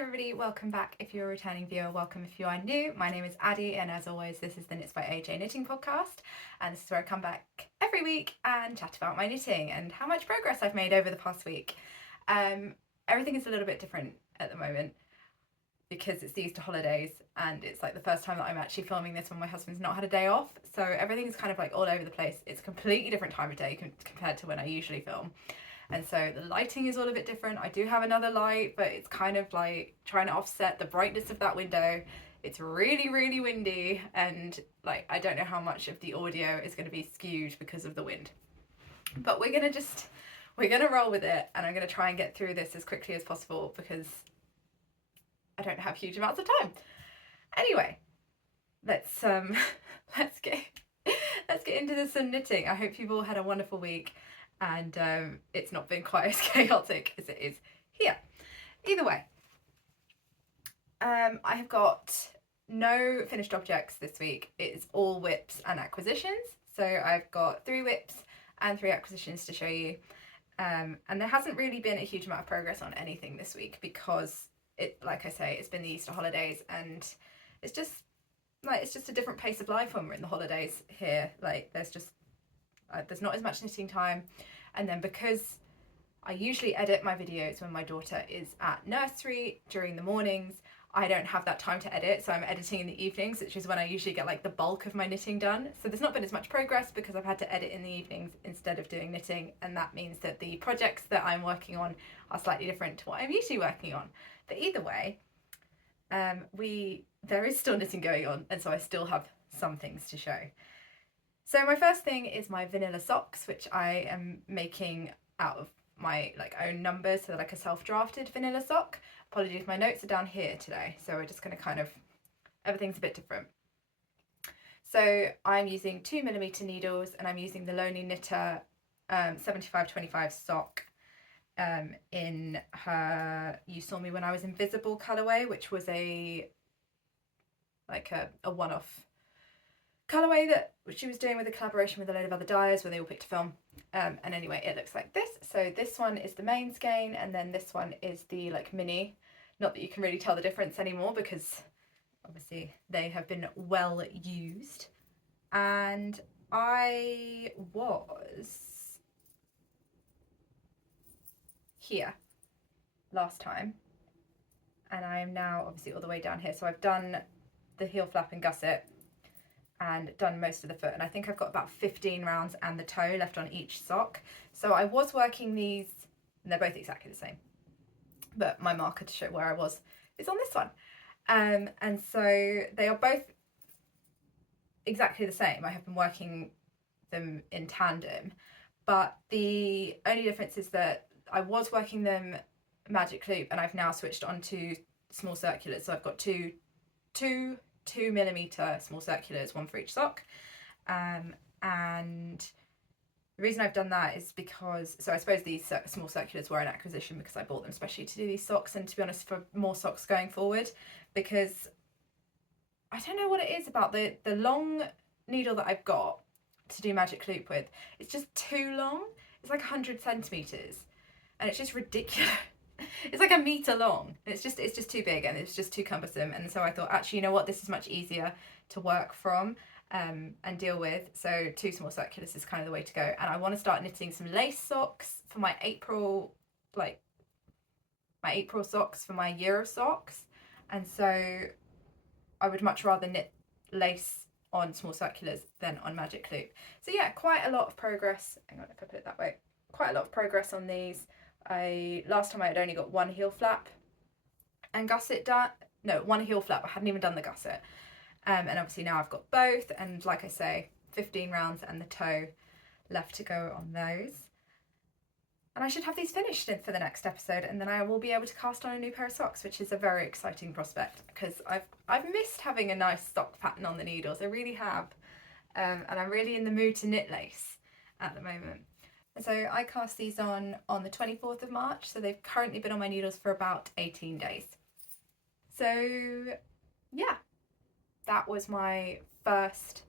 everybody, welcome back if you're a returning viewer, welcome if you are new. My name is Addie and as always this is the Knits by AJ knitting podcast, and this is where I come back every week and chat about my knitting and how much progress I've made over the past week. Everything is a little bit different at the moment because it's the Easter holidays and it's like the first time that I'm actually filming this when my husband's not had a day off, so everything is kind of like all over the place. It's a completely different time of day compared to when I usually film. And so the lighting is all a bit different. I do have another light, but it's kind of like trying to offset the brightness of that window. It's really, really windy, and like I don't know how much of the audio is going to be skewed because of the wind. But we're gonna roll with it, and I'm gonna try and get through this as quickly as possible because I don't have huge amounts of time. Anyway, let's get into some knitting. I hope you've all had a wonderful week and it's not been quite as chaotic as it is here. Either way, I have got no finished objects this week. It's all whips and acquisitions. So I've got 3 whips and 3 acquisitions to show you. And there hasn't really been a huge amount of progress on anything this week because like I say, it's been the Easter holidays and it's just a different pace of life when we're in the holidays here. Like there's not as much knitting time, and then because I usually edit my videos when my daughter is at nursery during the mornings, I don't have that time to edit, so I'm editing in the evenings, which is when I usually get like the bulk of my knitting done. So there's not been as much progress because I've had to edit in the evenings instead of doing knitting, and that means that the projects that I'm working on are slightly different to what I'm usually working on. But either way, there is still knitting going on, and so I still have some things to show. So my first thing is my vanilla socks, which I am making out of my own numbers, so like a self-drafted vanilla sock. Apologies, my notes are down here today, so we're just going to everything's a bit different. So I'm using 2mm needles, and I'm using the Lonely Knitter 7525 sock in her You Saw Me When I Was Invisible colourway, which was a one-off colourway that she was doing with a collaboration with a load of other dyers where they all picked a film. And anyway, it looks like this. So this one is the main skein, and then this one is the mini. Not that you can really tell the difference anymore because obviously they have been well used. And I was here last time, and I am now obviously all the way down here. So I've done the heel flap and gusset and done most of the foot, and I think I've got about 15 rounds and the toe left on each sock. So I was working these, and they're both exactly the same, but my marker to show where I was is on this one. And so they are both exactly the same. I have been working them in tandem, but the only difference is that I was working them magic loop, and I've now switched on to small circulars. So I've got two 2mm small circulars, one for each sock, and the reason I've done that is because, so I suppose these small circulars were an acquisition because I bought them especially to do these socks, and to be honest, for more socks going forward, because I don't know what it is about the long needle that I've got to do magic loop with. It's just too long. It's like 100 centimeters, and it's just ridiculous. It's like a meter long, and it's just too big, and it's just too cumbersome. And so I thought, actually, you know what, this is much easier to work from and deal with. So 2 small circulars is kind of the way to go. And I want to start knitting some lace socks for my April socks for my year of socks. And so I would much rather knit lace on small circulars than on magic loop. So yeah, quite a lot of progress. Hang on, if I put it that way, quite a lot of progress on these. Last time I had only got 1 heel flap and gusset done. No, 1 heel flap. I hadn't even done the gusset. And obviously now I've got both, and like I say, 15 rounds and the toe left to go on those. And I should have these finished for the next episode, and then I will be able to cast on a new pair of socks, which is a very exciting prospect because I've missed having a nice sock pattern on the needles. I really have. And I'm really in the mood to knit lace at the moment. So I cast these on the 24th of March, so they've currently been on my needles for about 18 days. So yeah, that was my first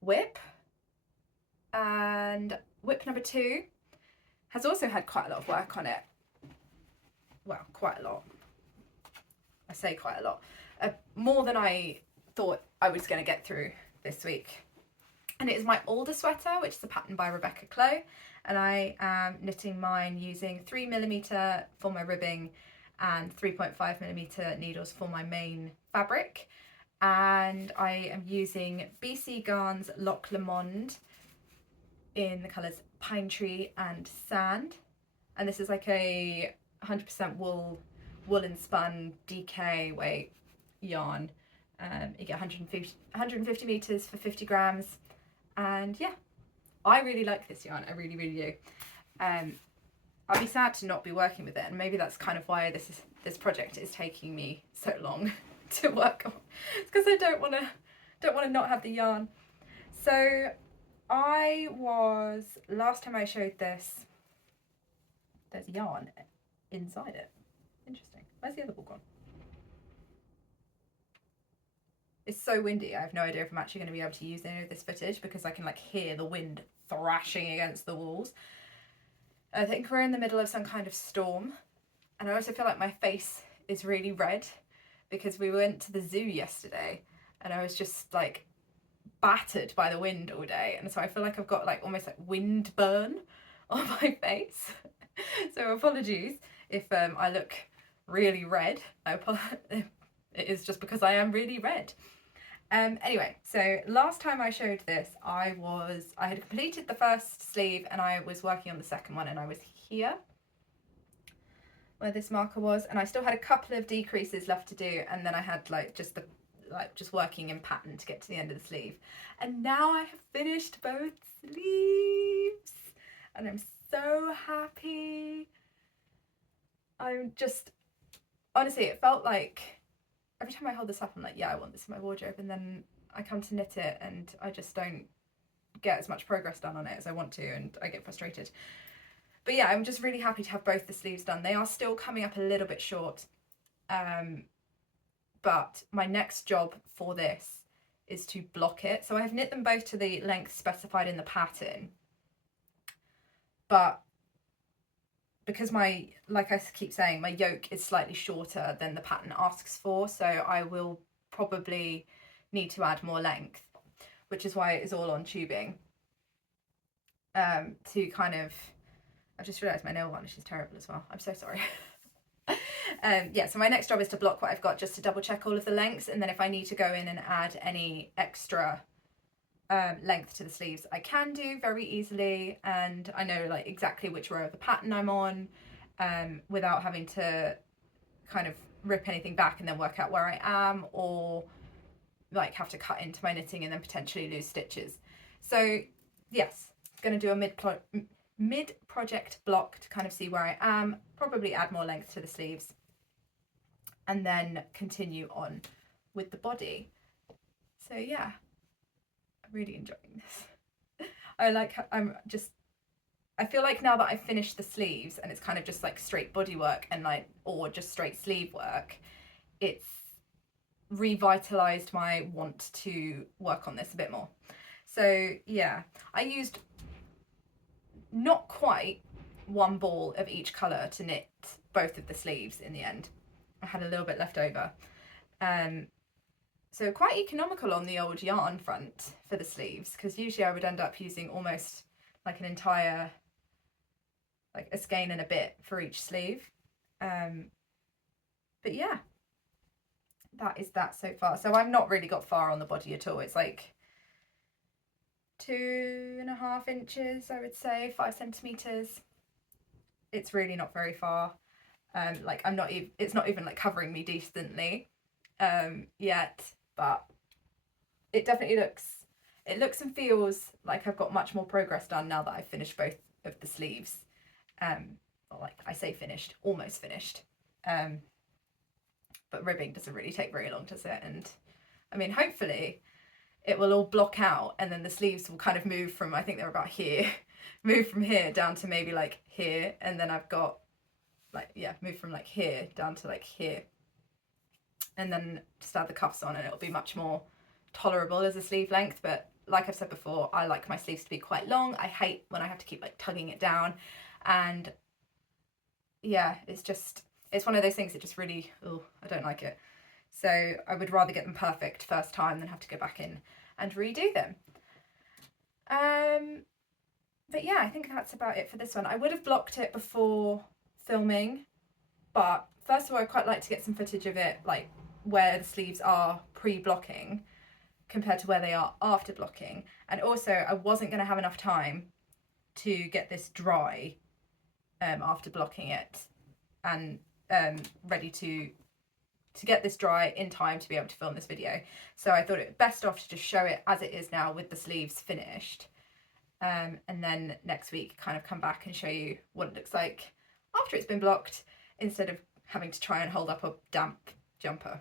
whip, and whip number 2 has also had quite a lot of work on it, well, quite a lot. I say quite a lot. More than I thought I was going to get through this week. And it is my Alder Sweater, which is a pattern by Rebecca CLOW. And I am knitting mine using 3mm for my ribbing and 3.5mm needles for my main fabric. And I am using BC Garn's Loch Lomond in the colours Pine Tree and Sand. And this is like a 100% woolen spun DK weight yarn. You get 150 meters for 50 grams. And yeah, I really like this yarn. I really, really do. I'll be sad to not be working with it, and maybe that's kind of why this project is taking me so long to work on. It's because I don't want to not have the yarn. So last time I showed this, there's yarn inside it. Interesting. Where's the other ball gone? It's so windy, I have no idea if I'm actually going to be able to use any of this footage because I can like hear the wind thrashing against the walls. I think we're in the middle of some kind of storm, and I also feel like my face is really red because we went to the zoo yesterday and I was just like battered by the wind all day, and so I feel like I've got like almost like wind burn on my face. So apologies if I look really red. It is just because I am really red. Anyway, so last time I showed this, I had completed the first sleeve and I was working on the second one, and I was here where this marker was, and I still had a couple of decreases left to do, and then I had just working in pattern to get to the end of the sleeve. And now I have finished both sleeves and I'm so happy. Honestly, it felt like every time I hold this up, I'm like, yeah, I want this in my wardrobe, and then I come to knit it and I just don't get as much progress done on it as I want to, and I get frustrated. But yeah, I'm just really happy to have both the sleeves done. They are still coming up a little bit short, but my next job for this is to block it. So I have knit them both to the length specified in the pattern, but because like I keep saying, my yoke is slightly shorter than the pattern asks for, so I will probably need to add more length, which is why it is all on tubing. To kind of, I've just realised my nail varnish is terrible as well. I'm so sorry. Yeah, so my next job is to block what I've got just to double check all of the lengths, and then if I need to go in and add any extra length to the sleeves, I can do very easily, and I know like exactly which row of the pattern I'm on, without having to kind of rip anything back and then work out where I am, or like have to cut into my knitting and then potentially lose stitches. So yes, going to do a mid-project block to kind of see where I am, probably add more length to the sleeves, and then continue on with the body. So yeah, I'm really enjoying this. I feel like now that I've finished the sleeves and it's kind of just like straight body work and or just straight sleeve work, it's revitalized my want to work on this a bit more. So yeah, I used not quite one ball of each colour to knit both of the sleeves in the end. I had a little bit left over. So quite economical on the old yarn front for the sleeves, because usually I would end up using almost like an entire, like a skein and a bit for each sleeve. But yeah, that is that so far. So I've not really got far on the body at all. It's like 2.5 inches, I would say, 5 centimeters. It's really not very far. Like it's not even like covering me decently yet, but it definitely looks and feels like I've got much more progress done now that I've finished both of the sleeves. Well, like I say finished, almost finished. But ribbing doesn't really take very long, does it? And I mean, hopefully it will all block out, and then the sleeves will kind of move from, I think they're about here, move from here down to maybe like here, and then I've got like, yeah, move from like here down to like here, and then just add the cuffs on and it'll be much more tolerable as a sleeve length. But like I've said before, I like my sleeves to be quite long. I hate when I have to keep like tugging it down, and yeah, it's just, It's one of those things that just really, oh, I don't like it. So I would rather get them perfect first time than have to go back in and redo them. But yeah, I think that's about it for this one. I would have blocked it before filming, but first of all, I'd quite like to get some footage of it, like where the sleeves are pre-blocking compared to where they are after blocking. And also, I wasn't going to have enough time to get this dry after blocking it and ready to get this dry in time to be able to film this video. So I thought it best off to just show it as it is now with the sleeves finished. And then next week kind of come back and show you what it looks like after it's been blocked, instead of having to try and hold up a damp jumper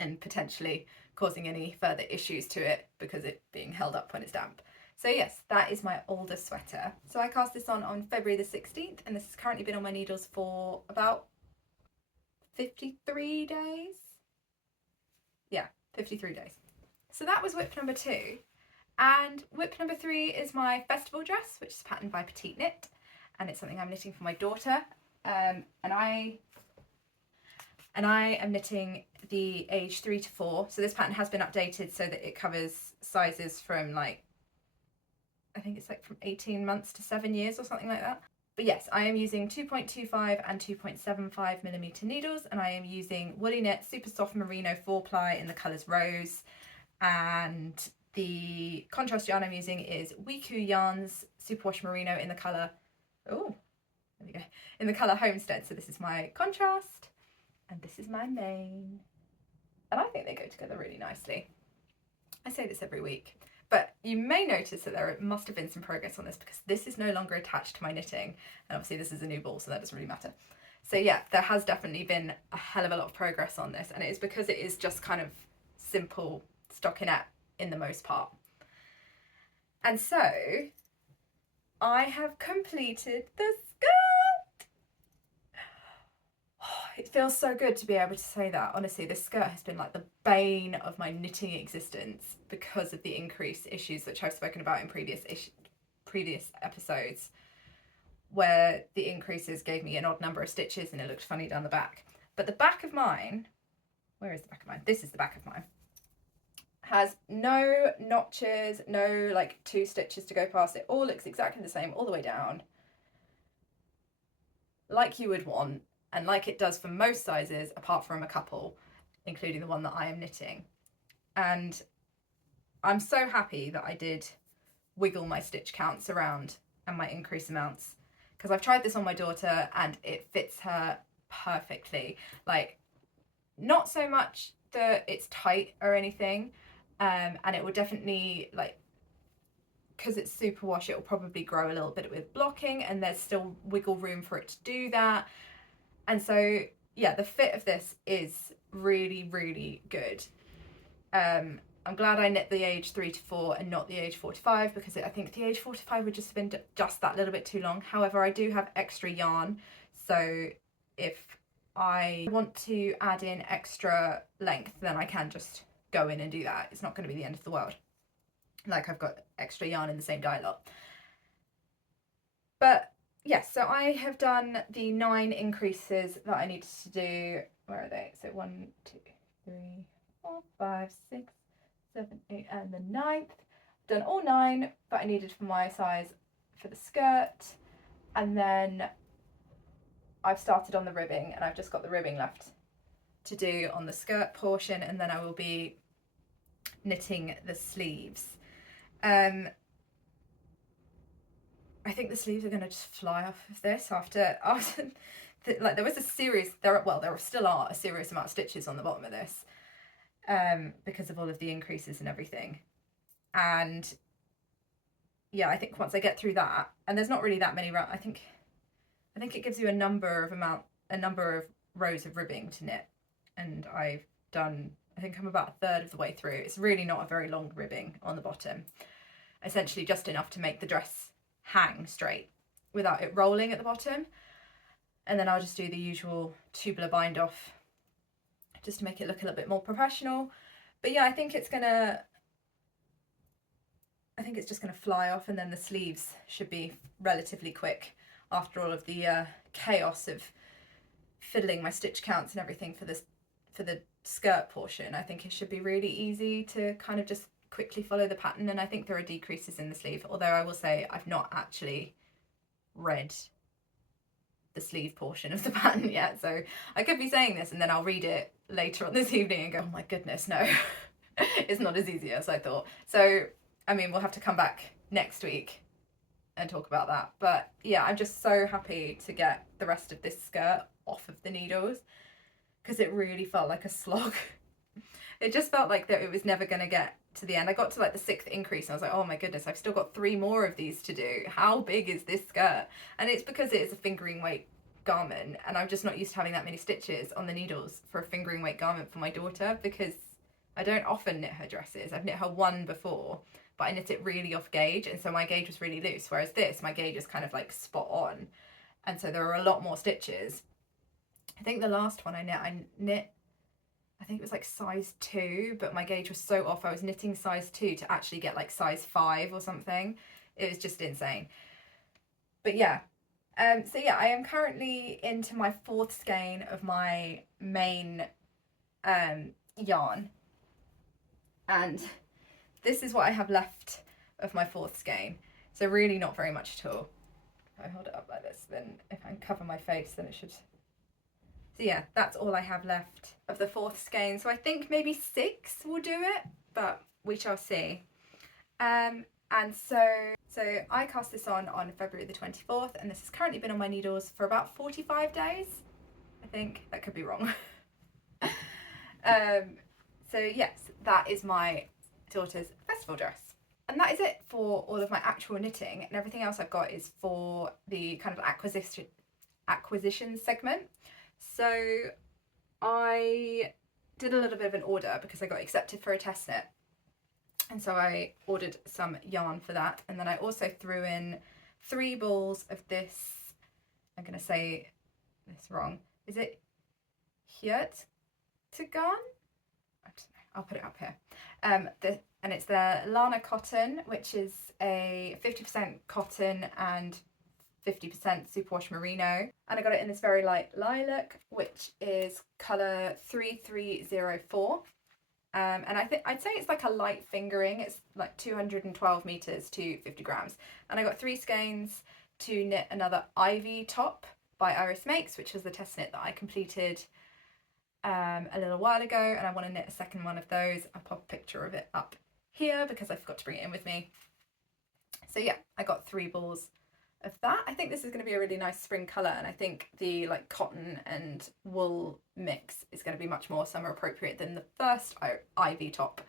and potentially causing any further issues to it because it being held up when it's damp. So yes, that is my Alder sweater. So I cast this on February the 16th, and this has currently been on my needles for about 53 days. Yeah, 53 days. So that was whip number 2. And whip number 3 is my festival dress, which is patterned by Petite Knit, and it's something I'm knitting for my daughter. And I am knitting the age 3 to 4. So this pattern has been updated so that it covers sizes from like, I think it's like from 18 months to 7 years or something like that. But yes, I am using 2.25 and 2.75mm needles, and I am using Woolly Knit Super Soft Merino 4-ply in the colours Rose, and the contrast yarn I'm using is Wiku Yarns Superwash Merino in the colour, oh, there we go, in the colour Homestead. So this is my contrast, and this is my main. And I think they go together really nicely. I say this every week, but you may notice that there must have been some progress on this because this is no longer attached to my knitting. And obviously this is a new ball, so that doesn't really matter. So yeah, there has definitely been a hell of a lot of progress on this, and it is because it is just kind of simple stockinette in the most part. And so I have completed the skirt. It feels so good to be able to say that. Honestly, this skirt has been like the bane of my knitting existence because of the increased issues which I've spoken about in previous episodes, where the increases gave me an odd number of stitches and it looked funny down the back. But the back of mine, where is the back of mine? This is the back of mine. Has no notches, no like 2 stitches to go past. It all looks exactly the same all the way down, like you would want, and like it does for most sizes apart from a couple, including the one that I am knitting. And I'm so happy that I did wiggle my stitch counts around and my increase amounts, because I've tried this on my daughter and it fits her perfectly. Like, not so much that it's tight or anything, and it will definitely, like, because it's superwash, it will probably grow a little bit with blocking, and there's still wiggle room for it to do that. And so yeah, the fit of this is really, really good. I'm glad I knit the age 3 to 4 and not the age 4 to 5, because I think the age 4 to 5 would just have been just that little bit too long. However, I do have extra yarn, so if I want to add in extra length, then I can just go in and do that. It's not going to be the end of the world. Like, I've got extra yarn in the same dye lot. But yes, so I have done the 9 increases that I needed to do. Where are they? So 1, 2, 3, 4, 5, 6, 7, 8, and the 9th. Done all 9 that I needed for my size for the skirt. And then I've started on the ribbing, and I've just got the ribbing left to do on the skirt portion, and then I will be knitting the sleeves. I think the sleeves are going to just fly off of this after like, there was a serious, there still are a serious amount of stitches on the bottom of this, because of all of the increases and everything. And yeah, I think once I get through that, and there's not really that many, I think it gives you a number of rows of ribbing to knit, and I've done, I think I'm about a third of the way through. It's really not a very long ribbing on the bottom, essentially just enough to make the dress hang straight without it rolling at the bottom. And then I'll just do the usual tubular bind off just to make it look a little bit more professional. But yeah, I think it's just gonna fly off, and then the sleeves should be relatively quick after all of the chaos of fiddling my stitch counts and everything for the skirt portion, I think it should be really easy to kind of just quickly follow the pattern. And I think there are decreases in the sleeve, although I will say I've not actually read the sleeve portion of the pattern yet, so I could be saying this and then I'll read it later on this evening and go, oh my goodness, no. It's not as easy as I thought. So I mean, we'll have to come back next week and talk about that. But yeah, I'm just so happy to get the rest of this skirt off of the needles, because it really felt like a slog. It just felt like that it was never going to get to the end. I got to like the 6th increase and I was like, oh my goodness, I've still got 3 more of these to do. How big is this skirt? And it's because it is a fingering weight garment, and I'm just not used to having that many stitches on the needles for a fingering weight garment for my daughter, because I don't often knit her dresses. I've knit her one before, but I knit it really off gauge, and so my gauge was really loose, whereas this, my gauge is kind of like spot on, and so there are a lot more stitches. I think the last one I knit, I think it was like size 2, but my gauge was so off. I was knitting size 2 to actually get like size 5 or something. It was just insane. But yeah, so yeah, I am currently into my 4th skein of my main yarn, and this is what I have left of my 4th skein. So really not very much at all. If I hold it up like this, then if I can cover my face, then it should. So yeah, that's all I have left of the 4th skein. So I think maybe 6 will do it, but we shall see. And so I cast this on February the 24th, and this has currently been on my needles for about 45 days. I think, that could be wrong. So yes, that is my daughter's festival dress. And that is it for all of my actual knitting, and everything else I've got is for the kind of acquisition segment. So I did a little bit of an order because I got accepted for a test knit, and so I ordered some yarn for that, and then I also threw in 3 balls of this, I'm going to say this wrong, is it HIRIS to GARN? I don't know, I'll put it up here. And it's the Lana cotton, which is a 50% cotton and 50% superwash merino, and I got it in this very light lilac, which is colour 3304. And I'd say it's like a light fingering. It's like 212 meters to 50 grams. And I got 3 skeins to knit another Ivy top by Iris Makes, which was the test knit that I completed a little while ago, and I want to knit a second one of those. I'll pop a picture of it up here because I forgot to bring it in with me. So yeah, I got 3 balls of that. I think this is going to be a really nice spring colour, and I think the like cotton and wool mix is going to be much more summer appropriate than the first Ivy top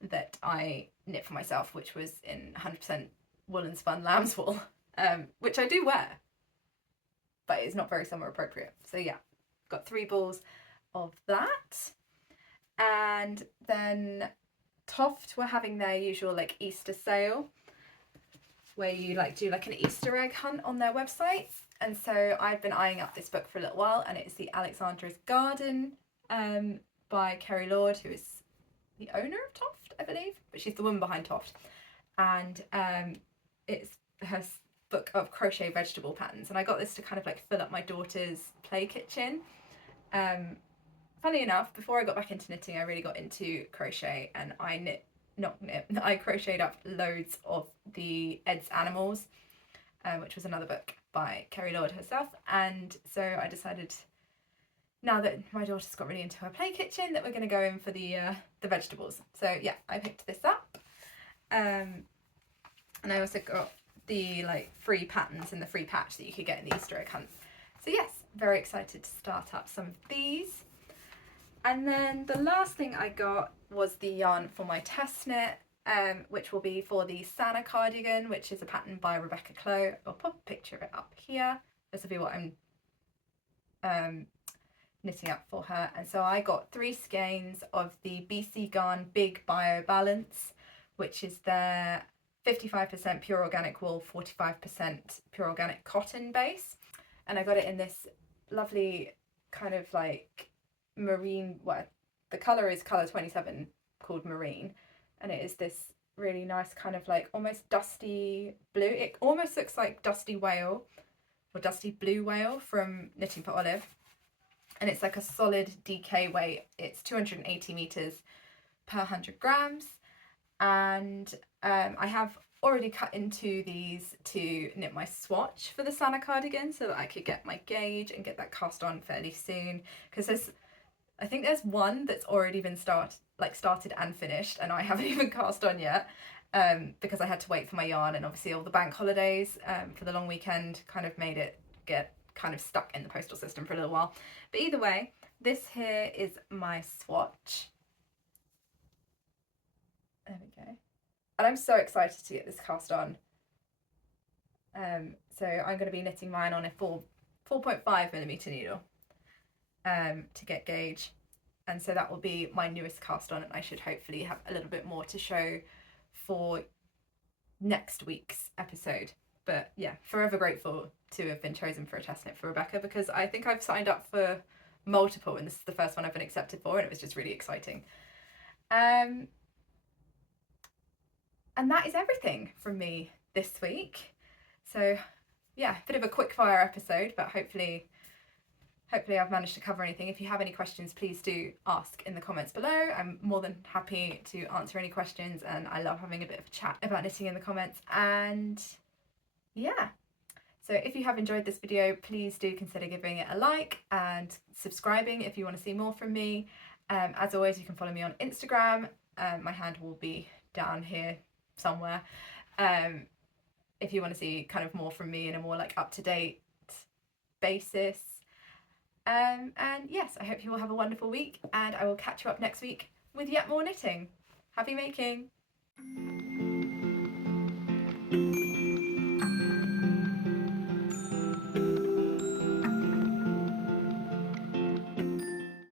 that I knit for myself, which was in 100% woolen spun lamb's wool, which I do wear, but it's not very summer appropriate. So yeah, got 3 balls of that. And then TOFT were having their usual like Easter sale, where you like do like an Easter egg hunt on their website. And so I've been eyeing up this book for a little while, and it's the Alexandra's Garden by Kerry Lord, who is the owner of TOFT, I believe, but she's the woman behind TOFT. And it's her book of crochet vegetable patterns, and I got this to kind of like fill up my daughter's play kitchen. Funny enough, before I got back into knitting, I really got into crochet, and I crocheted up loads of the Ed's Animals, which was another book by Kerry Lord herself. And so I decided, now that my daughter's got really into her play kitchen, that we're going to go in for the vegetables. So yeah, I picked this up, and I also got the like free patterns in the free patch that you could get in the Easter egg hunt. So yes, very excited to start up some of these. And then the last thing I got was the yarn for my test knit, which will be for the Santa cardigan, which is a pattern by Rebecca CLOW. I'll pop a picture of it up here. This will be what I'm knitting up for her. And so I got 3 skeins of the BC Garn Big Bio Balance, which is their 55% pure organic wool, 45% pure organic cotton base. And I got it in this lovely kind of like marine, well, the colour is colour 27, called Marine, and it is this really nice kind of like almost dusty blue. It almost looks like Dusty Whale or Dusty Blue Whale from Knitting for Olive. and it's like a solid DK weight. It's 280 meters per 100 grams, and I have already cut into these to knit my swatch for the Santa cardigan so that I could get my gauge and get that cast on fairly soon, because I think there's one that's already been started and finished, and I haven't even cast on yet, because I had to wait for my yarn, and obviously all the bank holidays for the long weekend kind of made it get kind of stuck in the postal system for a little while. But either way, this here is my swatch. There we go. And I'm so excited to get this cast on. So I'm going to be knitting mine on a 4.5mm needle to get gauge, and so that will be my newest cast on, and I should hopefully have a little bit more to show for next week's episode. But yeah, forever grateful to have been chosen for a test knit for Rebecca, because I think I've signed up for multiple, and this is the first one I've been accepted for, and it was just really exciting. And that is everything from me this week. So yeah, a bit of a quick fire episode, but hopefully I've managed to cover anything. If you have any questions, please do ask in the comments below. I'm more than happy to answer any questions, and I love having a bit of a chat about knitting in the comments. And yeah, so if you have enjoyed this video, please do consider giving it a like and subscribing if you want to see more from me. As always, you can follow me on Instagram. My handle will be down here somewhere. If you want to see kind of more from me in a more like up-to-date basis. And yes, I hope you all have a wonderful week, and I will catch you up next week with yet more knitting. Happy making!